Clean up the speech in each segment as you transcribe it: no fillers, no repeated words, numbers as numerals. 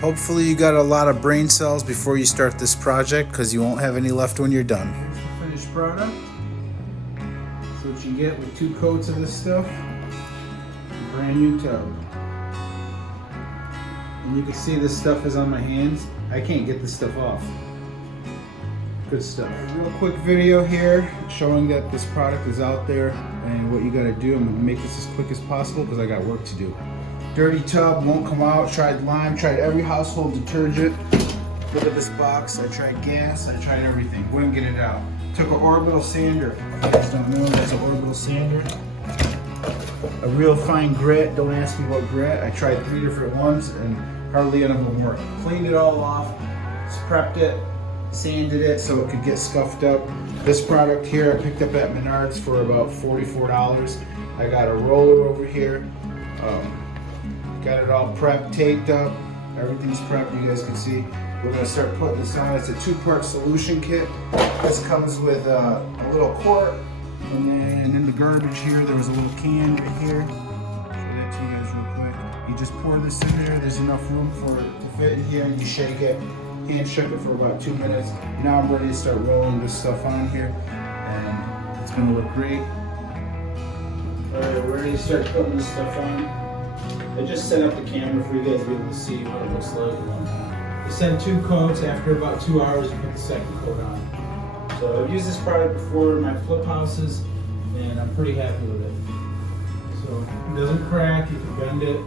Hopefully you got a lot of brain cells before you start this project, because you won't have any left when you're done. Here's the finished product. That's what you get with 2 coats of this stuff. A brand new tub. And you can see this stuff is on my hands. I can't get this stuff off. Good stuff. A real quick video here showing that this product is out there and what you gotta do. I'm gonna make this as quick as possible because I got work to do. Dirty tub, won't come out. Tried lime, tried every household detergent. Look at this box. I tried gas, I tried everything. Wouldn't get it out. Took an orbital sander. If you guys don't know, that's an orbital sander. A real fine grit. Don't ask me what grit. I tried 3 different ones and hardly any of them worked. Cleaned it all off, prepped it, sanded it so it could get scuffed up. This product here I picked up at Menards for about $44. I got a roller over here. Got it all prepped, taped up. Everything's prepped, you guys can see. We're gonna start putting this on. It's a 2-part solution kit. This comes with a little quart, and then in the garbage here, there was a little can right here. Show that to you guys real quick. You just pour this in there. There's enough room for it to fit in here, and you shake it. Hand shook it for about 2 minutes. Now I'm ready to start rolling this stuff on here, and it's gonna look great. All right, we're ready to start putting this stuff on. I just set up the camera for you guys to be able to see what it looks like. I sent 2 coats. After about 2 hours, you put the second coat on. So I've used this product before in my flip houses, and I'm pretty happy with it. So it doesn't crack. You can bend it.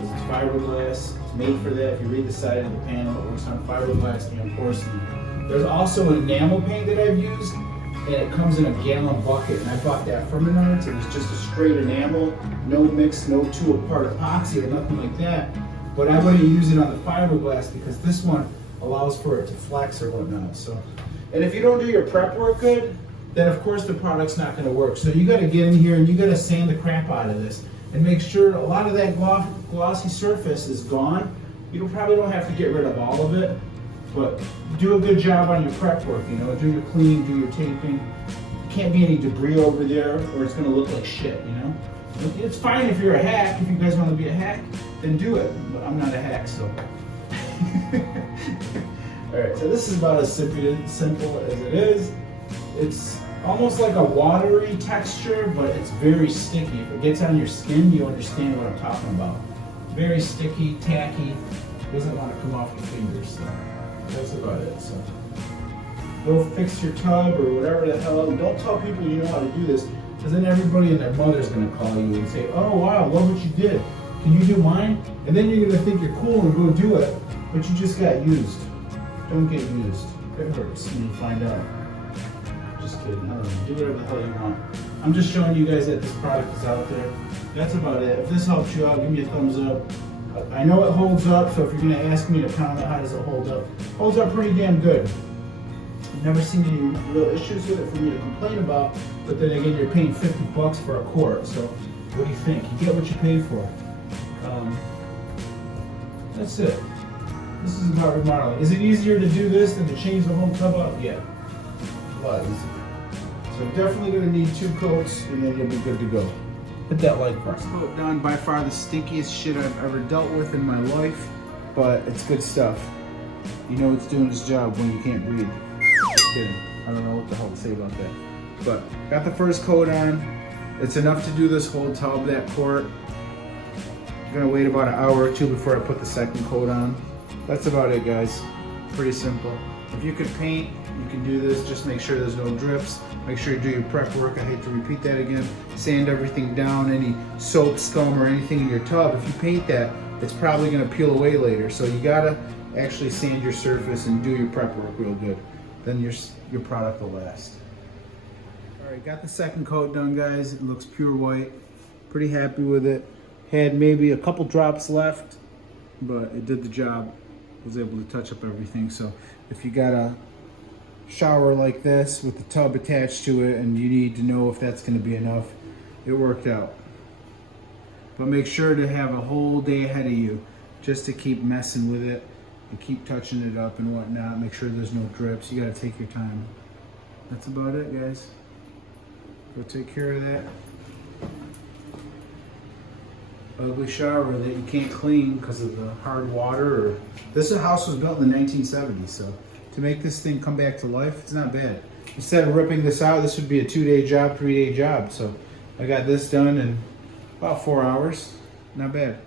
It's fiberglass. It's made for that. If you read the side of the panel, it works on fiberglass and porcelain. There's also an enamel paint that I've used, and it comes in a gallon bucket, and I bought that from Menards. It was just a straight enamel, no mix, no 2-part epoxy or nothing like that. But I wouldn't use it on the fiberglass because this one allows for it to flex or whatnot. So, and if you don't do your prep work good, then of course the product's not going to work. So you got to get in here and you got to sand the crap out of this and make sure a lot of that glossy surface is gone. You probably don't have to get rid of all of it, but do a good job on your prep work. You know, do your cleaning, do your taping. Can't be any debris over there or it's going to look like shit. You know, it's fine if you're a hack. If you guys want to be a hack, then do it. But I'm not a hack, so. All right, so this is about as simple as it is. It's almost like a watery texture, but it's very sticky. If it gets on your skin, you understand what I'm talking about. Very sticky, tacky, doesn't want to come off your fingers, so that's about it. So go fix your tub or whatever the hell. Don't tell people you know how to do this, because then everybody and their mother's going to call you and say, oh wow, love what you did. Can you do mine? And then you're going to think you're cool and go do it, but you just got used. Don't get used. It hurts when you find out. Just kidding. I don't know. Do whatever the hell you want. I'm just showing you guys that this product is out there. That's about it. If this helps you out, give me a thumbs up. I know it holds up, so if you're going to ask me to comment how does it hold up, it holds up pretty damn good. I've never seen any real issues with it for me to complain about, but then again, you're paying $50 for a quart, so what do you think? You get what you paid for. That's it. This is about remodeling. Is it easier to do this than to change the whole tub out? Yeah, a lot easier. So definitely going to need 2 coats, and then you'll be good to go. Hit that like button. First coat done, by far the stinkiest shit I've ever dealt with in my life, but it's good stuff. You know it's doing its job when you can't breathe. Just kidding. I don't know what the hell to say about that. But got the first coat on. It's enough to do this whole tub, that quart. I'm gonna wait about an hour or 2 before I put the second coat on. That's about it, guys. Pretty simple. If you could paint, you can do this. Just make sure there's no drips. Make sure you do your prep work. I hate to repeat that again. Sand everything down, any soap, scum, or anything in your tub. If you paint that, it's probably gonna peel away later. So you gotta actually sand your surface and do your prep work real good. Then your product will last. All right, got the second coat done, guys. It looks pure white. Pretty happy with it. Had maybe a couple drops left, but it did the job. Was able to touch up everything. So if you got a shower like this with the tub attached to it and you need to know if that's going to be enough, it worked out. But make sure to have a whole day ahead of you just to keep messing with it and keep touching it up and whatnot. Make sure there's no drips. You got to take your time. That's about it, guys. Go take care of that. ugly shower that you can't clean because of the hard water. Or this house was built in the 1970s, so to make this thing come back to life, it's not bad. Instead of ripping this out, this would be a 2-day job, 3-day job. So I got this done in about 4 hours. Not bad.